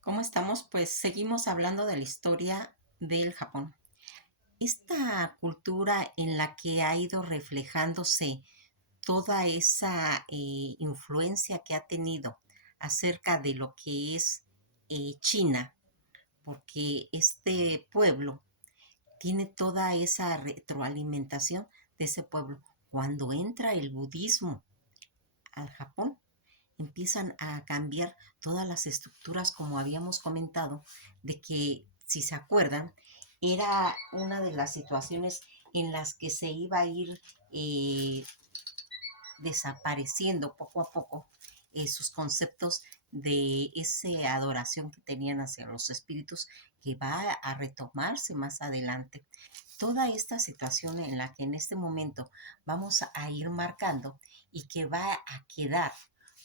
¿Cómo estamos? Pues seguimos hablando de la historia del Japón. Esta cultura en la que ha ido reflejándose toda esa influencia que ha tenido acerca de lo que es China, porque este pueblo tiene toda esa retroalimentación de ese pueblo. Cuando entra el budismo al Japón, empiezan a cambiar todas las estructuras, como habíamos comentado, de que, si se acuerdan, era una de las situaciones en las que se iba a ir eh, desapareciendo poco a poco sus conceptos de esa adoración que tenían hacia los espíritus, que va a retomarse más adelante. Toda esta situación en la que en este momento vamos a ir marcando y que va a quedar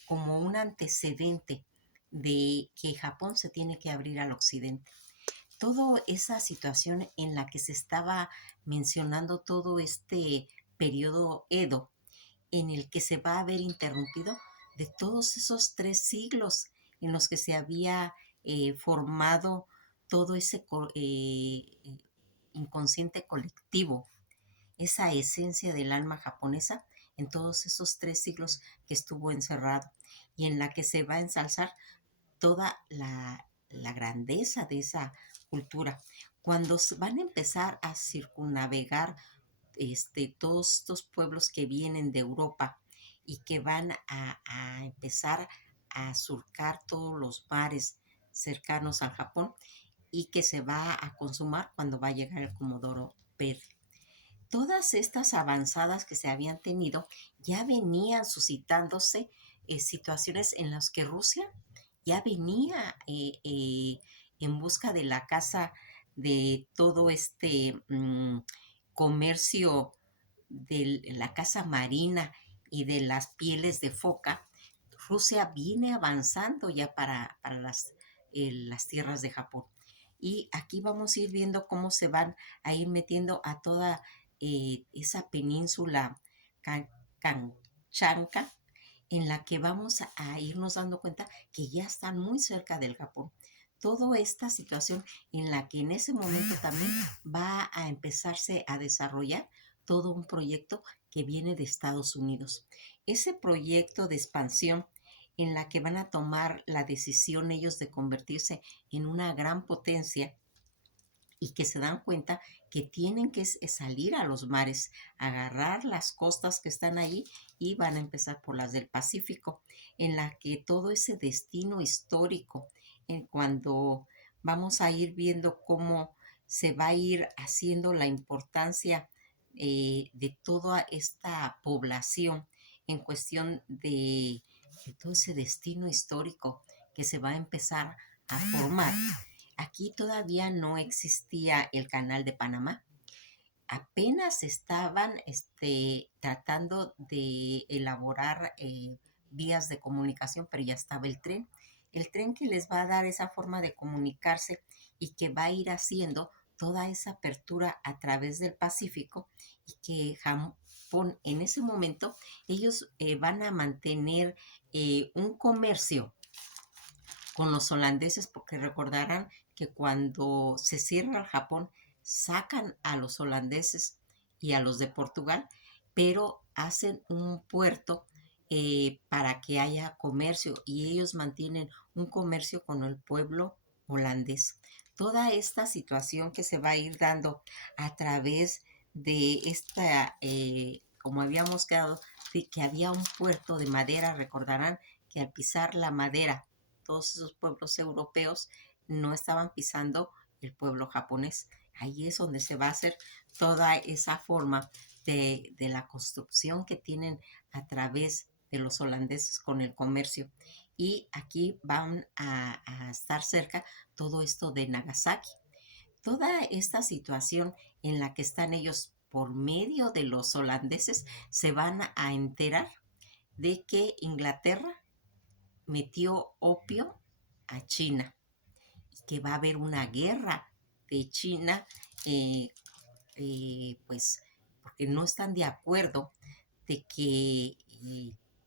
como un antecedente de que Japón se tiene que abrir al occidente. Toda esa situación en la que se estaba mencionando todo este periodo Edo, en el que se va a ver interrumpido de todos esos 3 siglos en los que se había formado todo ese inconsciente colectivo, esa esencia del alma japonesa en todos esos 3 siglos que estuvo encerrado y en la que se va a ensalzar toda la grandeza de esa cultura. Cuando van a empezar a circunnavegar todos estos pueblos que vienen de Europa y que van a empezar a surcar todos los mares cercanos al Japón y que se va a consumar cuando va a llegar el Comodoro Perry. Todas estas avanzadas que se habían tenido ya venían suscitándose situaciones en las que Rusia ya venía en busca de la caza de todo este comercio de la caza marina y de las pieles de foca. Rusia viene avanzando ya para las tierras de Japón. Y aquí vamos a ir viendo cómo se van a ir metiendo a toda esa península Kanchanka, en la que vamos a irnos dando cuenta que ya están muy cerca del Japón. Toda esta situación en la que en ese momento también va a empezarse a desarrollar todo un proyecto que viene de Estados Unidos. Ese proyecto de expansión en la que van a tomar la decisión ellos de convertirse en una gran potencia y que se dan cuenta que tienen que salir a los mares, agarrar las costas que están ahí y van a empezar por las del Pacífico, en la que todo ese destino histórico, cuando vamos a ir viendo cómo se va a ir haciendo la importancia de toda esta población en cuestión de todo ese destino histórico que se va a empezar a formar. Aquí todavía no existía el canal de Panamá. Apenas estaban tratando de elaborar vías de comunicación, pero ya estaba el tren. El tren que les va a dar esa forma de comunicarse y que va a ir haciendo toda esa apertura a través del Pacífico, y que Japón en ese momento ellos van a mantener un comercio con los holandeses, porque recordarán que cuando se cierra el Japón, sacan a los holandeses y a los de Portugal, pero hacen un puerto para que haya comercio, y ellos mantienen un comercio con el pueblo holandés. Toda esta situación que se va a ir dando a través de esta, como habíamos quedado, de que había un puerto de madera, recordarán que al pisar la madera todos esos pueblos europeos no estaban pisando el pueblo japonés. Ahí es donde se va a hacer toda esa forma de la construcción que tienen a través de los holandeses con el comercio. Y aquí van a estar cerca todo esto de Nagasaki. Toda esta situación en la que están ellos por medio de los holandeses se van a enterar de que Inglaterra metió opio a China y que va a haber una guerra de China, eh, pues porque no están de acuerdo de que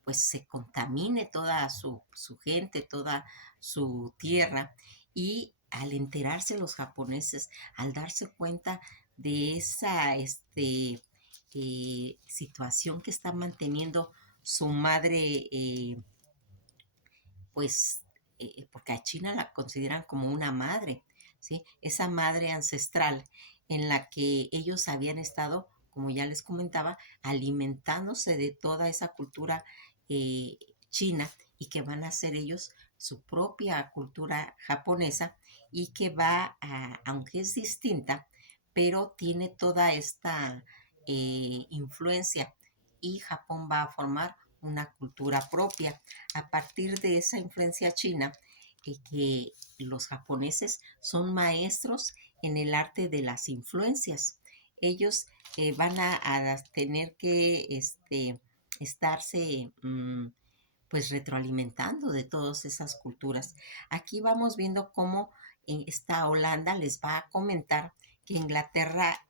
pues se contamine toda su gente, toda su tierra. Y al enterarse los japoneses, al darse cuenta de esa situación que está manteniendo su madre, pues, porque a China la consideran como una madre, ¿sí? Esa madre ancestral en la que ellos habían estado, como ya les comentaba, alimentándose de toda esa cultura eh, china, y que van a hacer ellos su propia cultura japonesa, y que va a, aunque es distinta, pero tiene toda esta influencia, y Japón va a formar una cultura propia a partir de esa influencia china, que los japoneses son maestros en el arte de las influencias. Ellos van a tener que estarse pues retroalimentando de todas esas culturas. Aquí vamos viendo cómo en esta Holanda les va a comentar que Inglaterra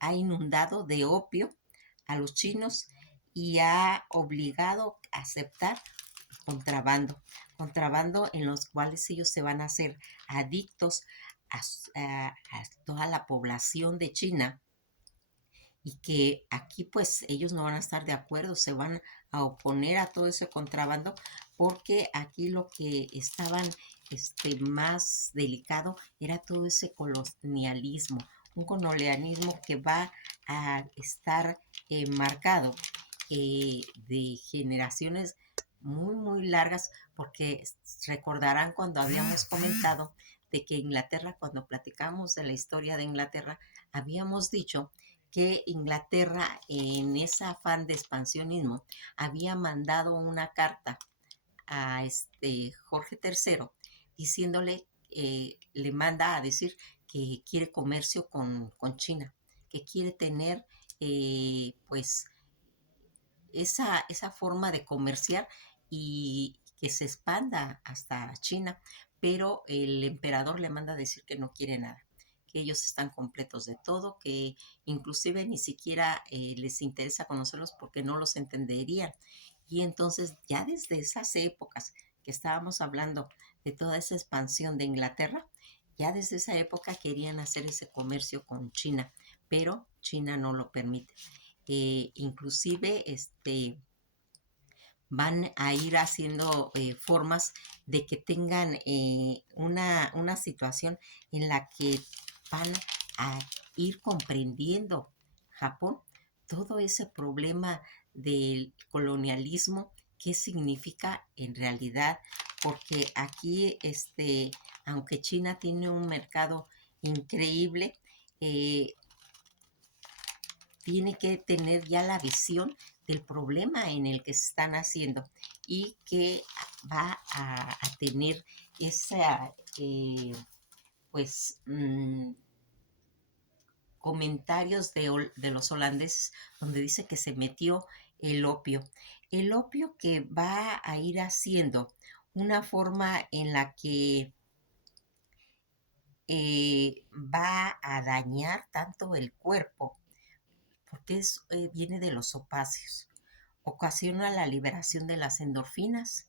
ha inundado de opio a los chinos y ha obligado a aceptar contrabando en los cuales ellos se van a hacer adictos a toda la población de China, y que aquí pues ellos no van a estar de acuerdo, se van a oponer a todo ese contrabando, porque aquí lo que estaban más delicado era todo ese colonialismo, un colonialismo que va a estar marcado de generaciones muy, muy largas, porque recordarán cuando habíamos comentado de que Inglaterra, cuando platicamos de la historia de Inglaterra, habíamos dicho que Inglaterra, en ese afán de expansionismo, había mandado una carta a Jorge III diciéndole, le manda a decir que quiere comercio con China, que quiere tener pues esa forma de comerciar y que se expanda hasta China, pero el emperador le manda a decir que no quiere nada, que ellos están completos de todo, que inclusive ni siquiera les interesa conocerlos porque no los entenderían. Y entonces ya desde esas épocas que estábamos hablando de toda esa expansión de Inglaterra, ya desde esa época querían hacer ese comercio con China, pero China no lo permite. Inclusive van a ir haciendo formas de que tengan una situación en la que van a ir comprendiendo Japón todo ese problema del colonialismo, qué significa en realidad, porque aquí, aunque China tiene un mercado increíble, eh, tiene que tener ya la visión del problema en el que se están haciendo, y que va a tener esa, pues, comentarios de los holandeses donde dice que se metió el opio que va a ir haciendo una forma en la que va a dañar tanto el cuerpo, porque viene de los opiáceos. Ocasiona la liberación de las endorfinas,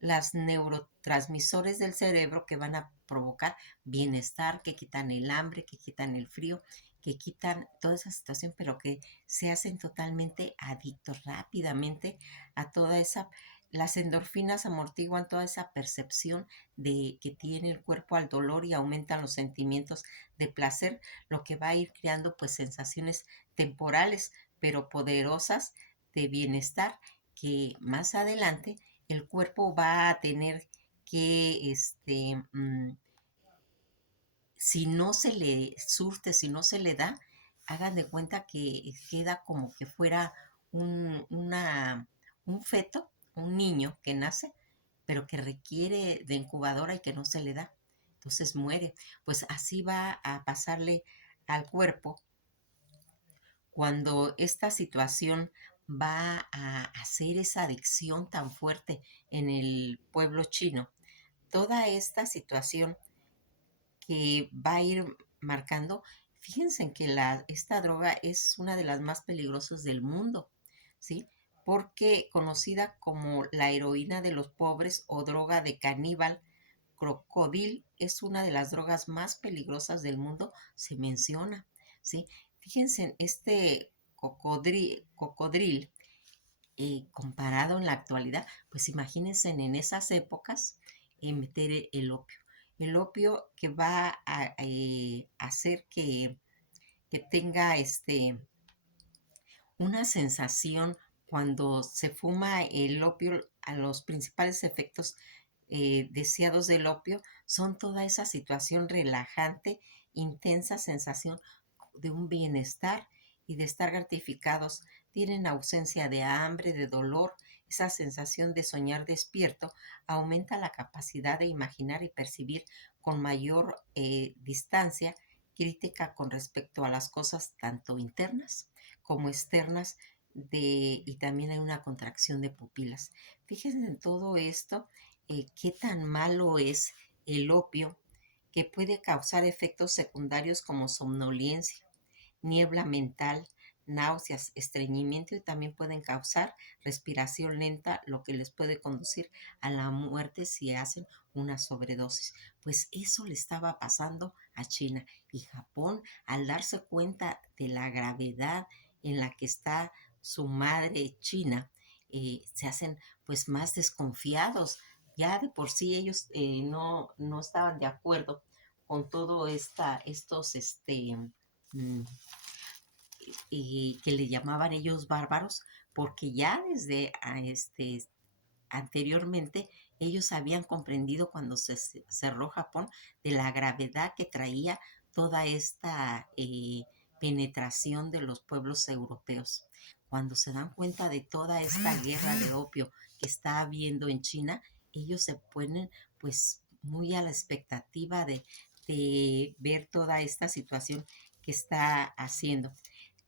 las neurotransmisores del cerebro que van a provocar bienestar, que quitan el hambre, que quitan el frío, que quitan toda esa situación, pero que se hacen totalmente adictos rápidamente a toda esa. Las endorfinas amortiguan toda esa percepción de que tiene el cuerpo al dolor y aumentan los sentimientos de placer, lo que va a ir creando pues sensaciones temporales pero poderosas de bienestar, que más adelante el cuerpo va a tener que, si no se le surte, si no se le da, hagan de cuenta que queda como que fuera un feto, un niño que nace, pero que requiere de incubadora y que no se le da. Entonces muere. Pues así va a pasarle al cuerpo cuando esta situación va a hacer esa adicción tan fuerte en el pueblo chino. Toda esta situación que va a ir marcando, fíjense que esta droga es una de las más peligrosas del mundo, ¿sí? porque conocida como la heroína de los pobres o droga de caníbal, crocodil es una de las drogas más peligrosas del mundo, se menciona, ¿sí? Fíjense en este cocodril comparado en la actualidad, pues imagínense en esas épocas meter el opio que va a hacer que tenga una sensación cuando se fuma el opio, a los principales efectos deseados del opio son toda esa situación relajante, intensa sensación de un bienestar y de estar gratificados. Tienen ausencia de hambre, de dolor, esa sensación de soñar despierto aumenta la capacidad de imaginar y percibir con mayor distancia crítica con respecto a las cosas tanto internas como externas y también hay una contracción de pupilas. Fíjense en todo esto, qué tan malo es el opio que puede causar efectos secundarios como somnolencia, niebla mental, náuseas, estreñimiento y también pueden causar respiración lenta, lo que les puede conducir a la muerte si hacen una sobredosis. Pues eso le estaba pasando a China y Japón, al darse cuenta de la gravedad en la que está su madre China, se hacen pues más desconfiados. Ya de por sí ellos no estaban de acuerdo con todo estos mm, que le llamaban ellos bárbaros, porque ya desde anteriormente ellos habían comprendido cuando se cerró Japón de la gravedad que traía toda esta penetración de los pueblos europeos. Cuando se dan cuenta de toda esta guerra de opio que está habiendo en China, ellos se ponen pues muy a la expectativa de ver toda esta situación que está haciendo.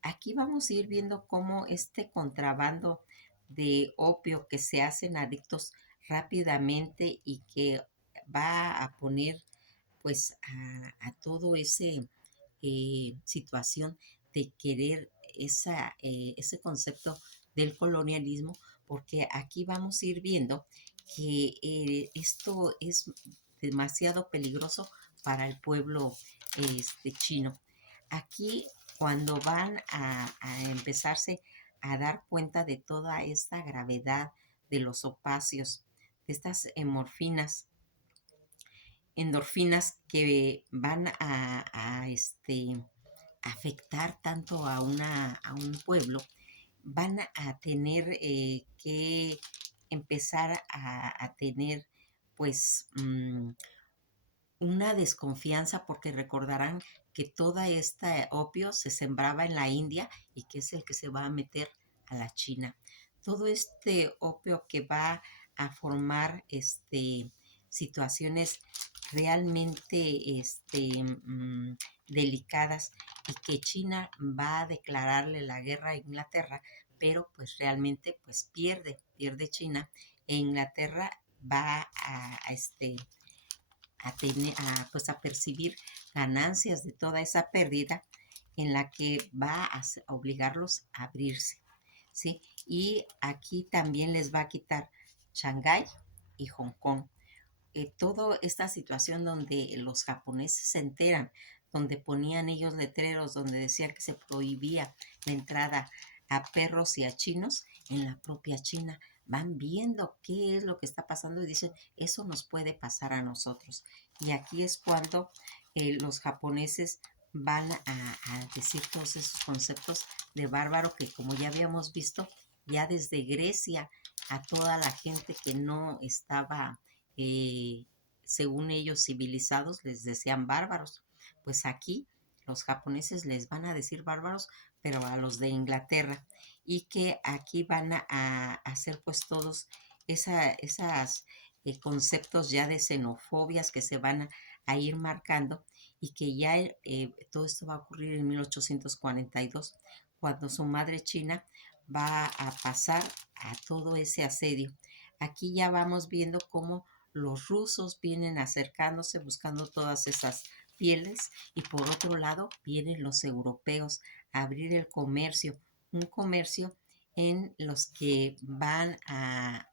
Aquí vamos a ir viendo cómo este contrabando de opio que se hacen adictos rápidamente y que va a poner pues a todo ese situación de querer ese concepto del colonialismo, porque aquí vamos a ir viendo que esto es demasiado peligroso para el pueblo chino. Aquí cuando van a empezarse a dar cuenta de toda esta gravedad de los opacios, de estas endorfinas que van a afectar tanto a un pueblo, van a tener que empezar a tener pues una desconfianza porque recordarán que toda esta opio se sembraba en la India y que es el que se va a meter a la China. Todo este opio que va a formar situaciones realmente delicadas y que China va a declararle la guerra a Inglaterra, pero pues realmente pues pierde China e Inglaterra va pues a percibir ganancias de toda esa pérdida en la que va a obligarlos a abrirse, ¿sí? Y aquí también les va a quitar Shanghái y Hong Kong. Toda esta situación donde los japoneses se enteran, donde ponían ellos letreros, donde decían que se prohibía la entrada a perros y a chinos, en la propia China van viendo qué es lo que está pasando y dicen, eso nos puede pasar a nosotros. Y aquí es cuando los japoneses van a decir todos esos conceptos de bárbaro que como ya habíamos visto, ya desde Grecia a toda la gente que no estaba eh, según ellos civilizados, les decían bárbaros. Pues aquí los japoneses les van a decir bárbaros, pero a los de Inglaterra. Y que aquí van a hacer pues todos esas conceptos ya de xenofobias que se van a ir marcando y que ya todo esto va a ocurrir en 1842, cuando su madre China va a pasar a todo ese asedio. Aquí ya vamos viendo cómo los rusos vienen acercándose buscando todas esas pieles y por otro lado vienen los europeos a abrir el comercio, un comercio en los que van a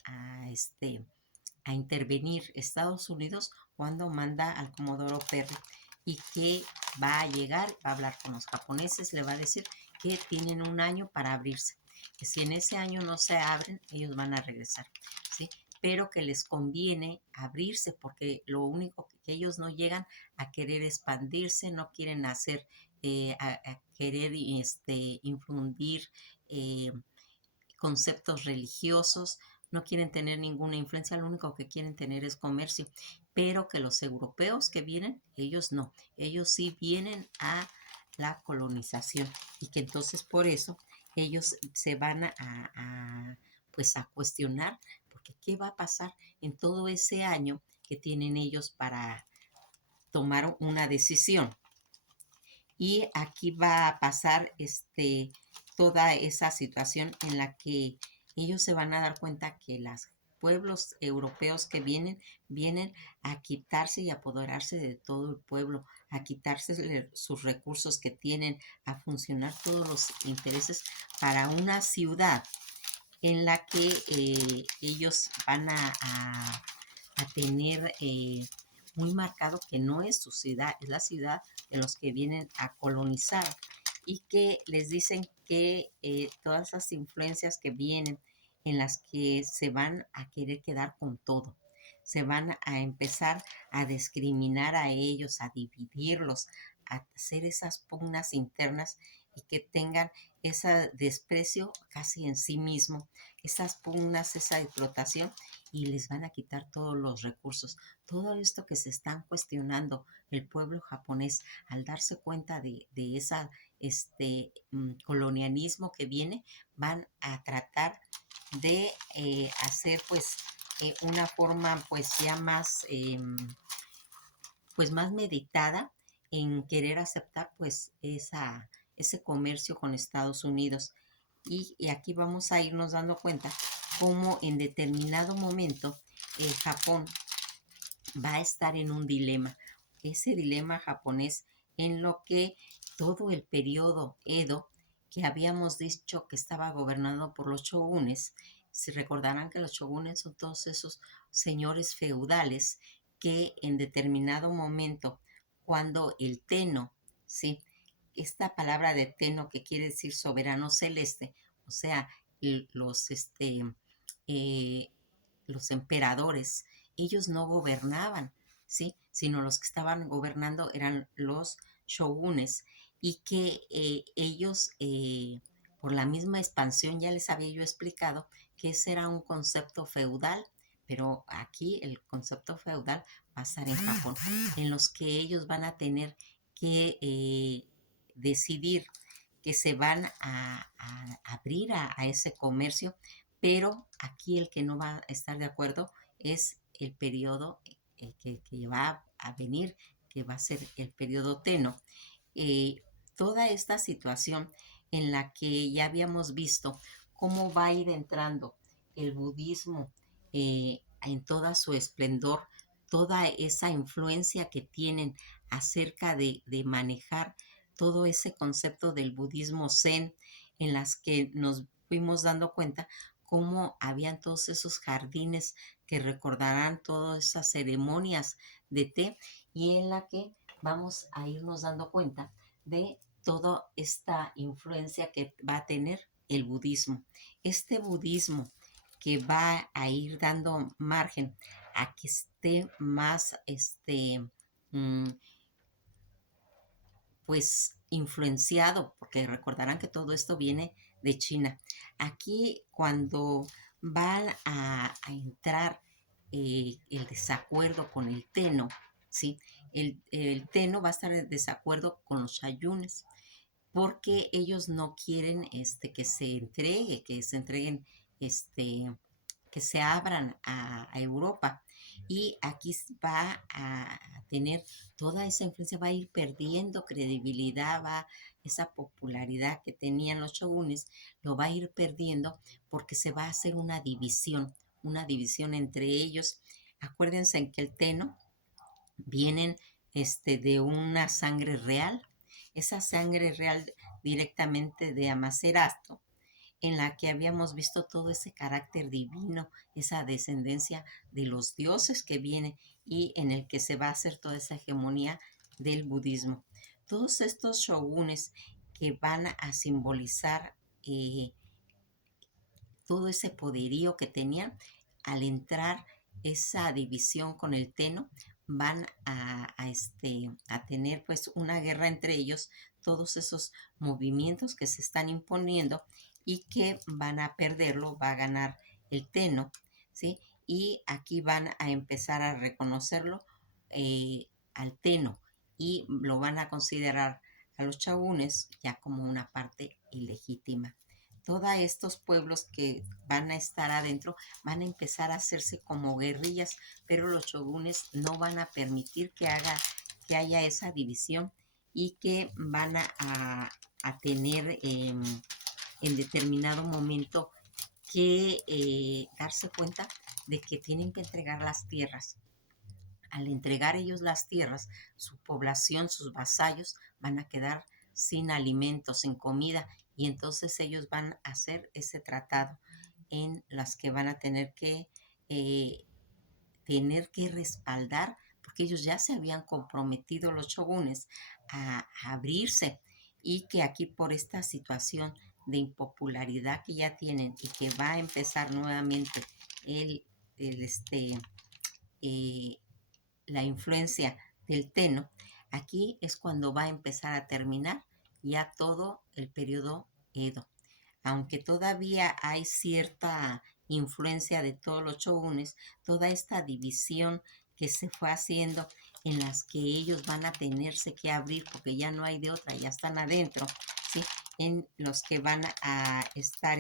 intervenir Estados Unidos cuando manda al Comodoro Perry y que va a llegar, va a hablar con los japoneses, le va a decir que tienen un año para abrirse, que si en ese año no se abren, ellos van a regresar, ¿sí? Pero que les conviene abrirse porque lo único que ellos no llegan a querer expandirse, no quieren hacer, a querer infundir eh, conceptos religiosos, no quieren tener ninguna influencia, lo único que quieren tener es comercio, pero que los europeos que vienen, ellos no, ellos sí vienen a la colonización y que entonces por eso ellos se van pues a cuestionar, porque ¿qué va a pasar en todo ese año que tienen ellos para tomar una decisión? Y aquí va a pasar toda esa situación en la que ellos se van a dar cuenta que los pueblos europeos que vienen a quitarse y apoderarse de todo el pueblo, a quitarse sus recursos que tienen, a funcionar todos los intereses para una ciudad en la que ellos van a tener muy marcado que no es su ciudad, es la ciudad de los que vienen a colonizar y que les dicen que todas esas influencias que vienen en las que se van a querer quedar con todo, se van a empezar a discriminar a ellos, a dividirlos, a hacer esas pugnas internas y que tengan ese desprecio casi en sí mismo, esas pugnas, esa explotación y les van a quitar todos los recursos. Todo esto que se están cuestionando el pueblo japonés al darse cuenta de esa colonialismo que viene, van a tratar de hacer pues una forma pues ya más pues más meditada en querer aceptar pues ese comercio con Estados Unidos. Y aquí vamos a irnos dando cuenta cómo en determinado momento Japón va a estar en un dilema, ese dilema japonés en lo que todo el periodo Edo, que habíamos dicho que estaba gobernado por los shogunes, se recordarán que los shogunes son todos esos señores feudales que en determinado momento, cuando el Tenno, ¿sí? Esta palabra de Tenno que quiere decir soberano celeste, o sea, los, eh, los emperadores, ellos no gobernaban, ¿sí? Sino los que estaban gobernando eran los shogunes y que ellos, por la misma expansión, ya les había yo explicado que ese era un concepto feudal, pero aquí el concepto feudal va a estar en Japón, en los que ellos van a tener que decidir que se van a abrir a ese comercio, pero aquí el que no va a estar de acuerdo es el periodo que va a venir, que va a ser el periodo Tenno. Eh, Toda esta situación en la que ya habíamos visto cómo va a ir entrando el budismo en toda su esplendor, toda esa influencia que tienen acerca de manejar todo ese concepto del budismo zen, en las que nos fuimos dando cuenta cómo habían todos esos jardines que recordarán todas esas ceremonias de té y en la que vamos a irnos dando cuenta de toda esta influencia que va a tener el budismo. Este budismo que va a ir dando margen a que esté más, mm, pues, influenciado, porque recordarán que todo esto viene de China. Aquí, cuando van a entrar el desacuerdo con el Tenno, ¿sí? El Tenno va a estar en desacuerdo con los Shayunes, porque ellos no quieren que se entreguen, que se abran a Europa. Y aquí va a tener toda esa influencia, va a ir perdiendo credibilidad, esa popularidad que tenían los shogunes, lo va a ir perdiendo porque se va a hacer una división entre ellos. Acuérdense en que el Tenno vienen de una sangre real, esa sangre real directamente de Amaterasu, en la que habíamos visto todo ese carácter divino, esa descendencia de los dioses que viene y en el que se va a hacer toda esa hegemonía del budismo. Todos estos shogunes que van a simbolizar todo ese poderío que tenían, al entrar esa división con el Tenno, van a tener pues una guerra entre ellos, todos esos movimientos que se están imponiendo y que van a perderlo, va a ganar el Tenno, ¿sí? Y aquí van a empezar a reconocerlo al Tenno y lo van a considerar a los chagunes ya como una parte ilegítima. Todos estos pueblos que van a estar adentro van a empezar a hacerse como guerrillas, pero los shogunes no van a permitir que haya esa división y que van a tener en determinado momento que darse cuenta de que tienen que entregar las tierras. Al entregar ellos las tierras, su población, sus vasallos van a quedar sin alimentos, sin comida, y entonces ellos van a hacer ese tratado en las que van a eh, tener que respaldar, porque ellos ya se habían comprometido los shogunes a abrirse y que aquí por esta situación de impopularidad que ya tienen y que va a empezar nuevamente el, el este, eh, la influencia del Tenno, aquí es cuando va a empezar a terminar ya todo el periodo Edo. Aunque todavía hay cierta influencia de todos los shogunes, toda esta división que se fue haciendo en las que ellos van a tenerse que abrir porque ya no hay de otra, ya están adentro, ¿sí? En los que van a estar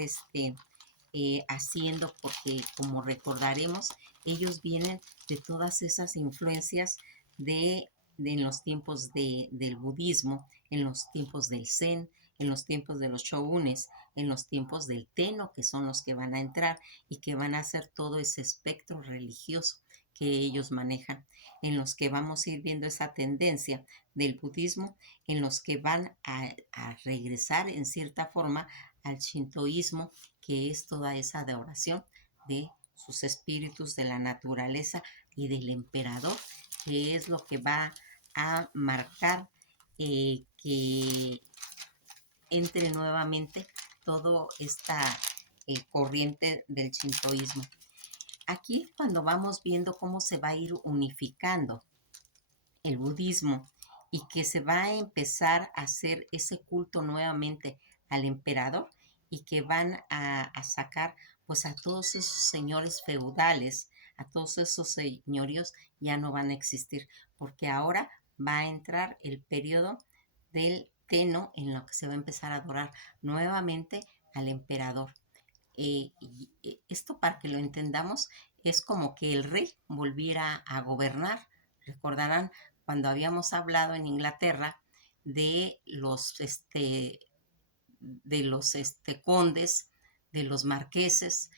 haciendo, porque como recordaremos, ellos vienen de todas esas influencias en los tiempos del budismo, en los tiempos del zen, en los tiempos de los shogunes, en los tiempos del Tenno, que son los que van a entrar y que van a hacer todo ese espectro religioso que ellos manejan, en los que vamos a ir viendo esa tendencia del budismo, en los que van a regresar en cierta forma al shintoísmo, que es toda esa adoración de sus espíritus, de la naturaleza y del emperador, que es lo que va a marcar que entre nuevamente toda esta corriente del shintoísmo. Aquí cuando vamos viendo cómo se va a ir unificando el budismo y que se va a empezar a hacer ese culto nuevamente al emperador y que van a sacar pues a todos esos señores feudales, a todos esos señoríos ya no van a existir, porque ahora va a entrar el periodo del Tenno en lo que se va a empezar a adorar nuevamente al emperador. Esto para que lo entendamos es como que el rey volviera a gobernar. Recordarán cuando habíamos hablado en Inglaterra de los condes, de los marqueses.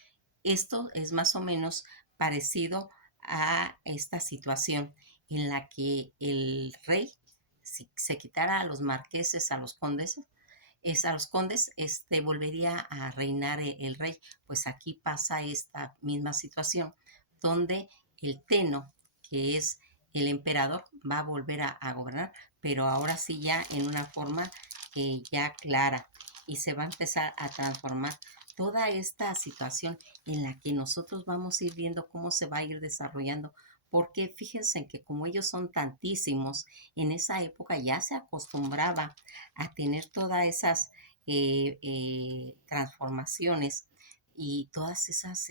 Esto es más o menos parecido a esta situación en la que el rey, si se quitara a los marqueses, a los condes, volvería a reinar el rey. Pues aquí pasa esta misma situación, donde el Tenno, que es el emperador, va a volver a gobernar, pero ahora sí ya en una forma ya clara, y se va a empezar a transformar toda esta situación en la que nosotros vamos a ir viendo cómo se va a ir desarrollando, porque fíjense que como ellos son tantísimos, en esa época ya se acostumbraba a tener todas esas transformaciones y todas esas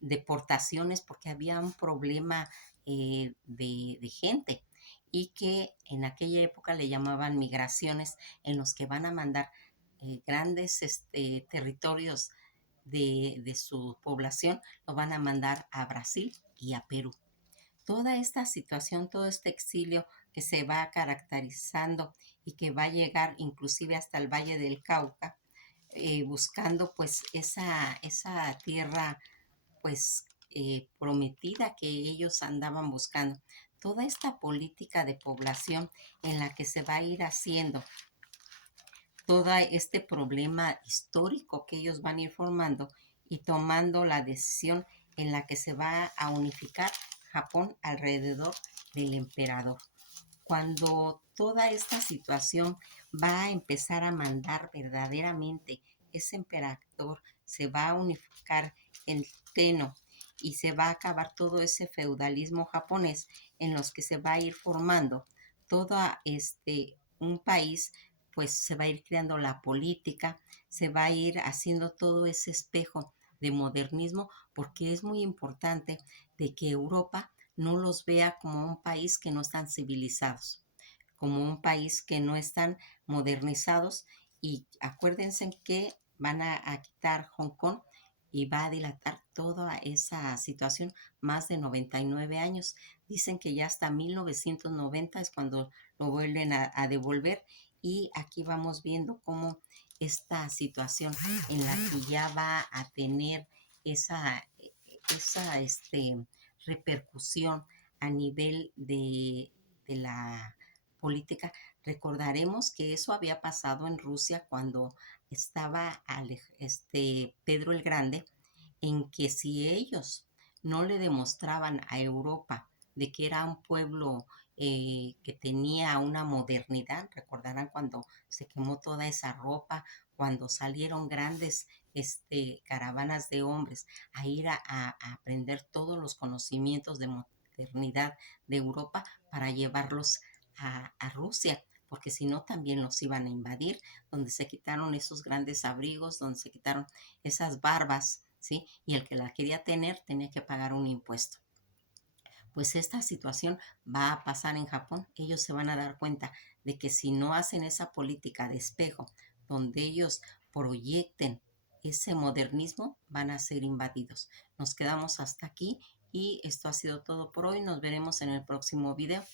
deportaciones, porque había un problema de gente y que en aquella época le llamaban migraciones, en los que van a mandar grandes territorios de su población, lo van a mandar a Brasil y a Perú. Toda esta situación, todo este exilio que se va caracterizando y que va a llegar inclusive hasta el Valle del Cauca, buscando pues esa tierra pues prometida que ellos andaban buscando. Toda esta política de población en la que se va a ir haciendo todo este problema histórico que ellos van a ir formando y tomando la decisión en la que se va a unificar Japón alrededor del emperador. Cuando toda esta situación va a empezar a mandar verdaderamente, ese emperador se va a unificar en pleno y se va a acabar todo ese feudalismo japonés en los que se va a ir formando todo un país, pues se va a ir creando la política, se va a ir haciendo todo ese espejo de modernismo, porque es muy importante de que Europa no los vea como un país que no están civilizados, como un país que no están modernizados. Y acuérdense que van a quitar Hong Kong y va a dilatar toda esa situación más de 99 años. Dicen que ya hasta 1990 es cuando lo vuelven a devolver, y aquí vamos viendo cómo esta situación en la que ya va a tener esa, esa repercusión a nivel de la política. Recordaremos que eso había pasado en Rusia cuando estaba Pedro el Grande, en que si ellos no le demostraban a Europa de que era un pueblo que tenía una modernidad, recordarán cuando se quemó toda esa ropa, cuando salieron grandes caravanas de hombres a ir a aprender todos los conocimientos de modernidad de Europa para llevarlos a Rusia, porque si no también los iban a invadir, donde se quitaron esos grandes abrigos, donde se quitaron esas barbas, ¿sí? Y el que la quería tener tenía que pagar un impuesto. Pues esta situación va a pasar en Japón. Ellos se van a dar cuenta de que si no hacen esa política de espejo, donde ellos proyecten ese modernismo, van a ser invadidos. Nos quedamos hasta aquí y esto ha sido todo por hoy. Nos veremos en el próximo video.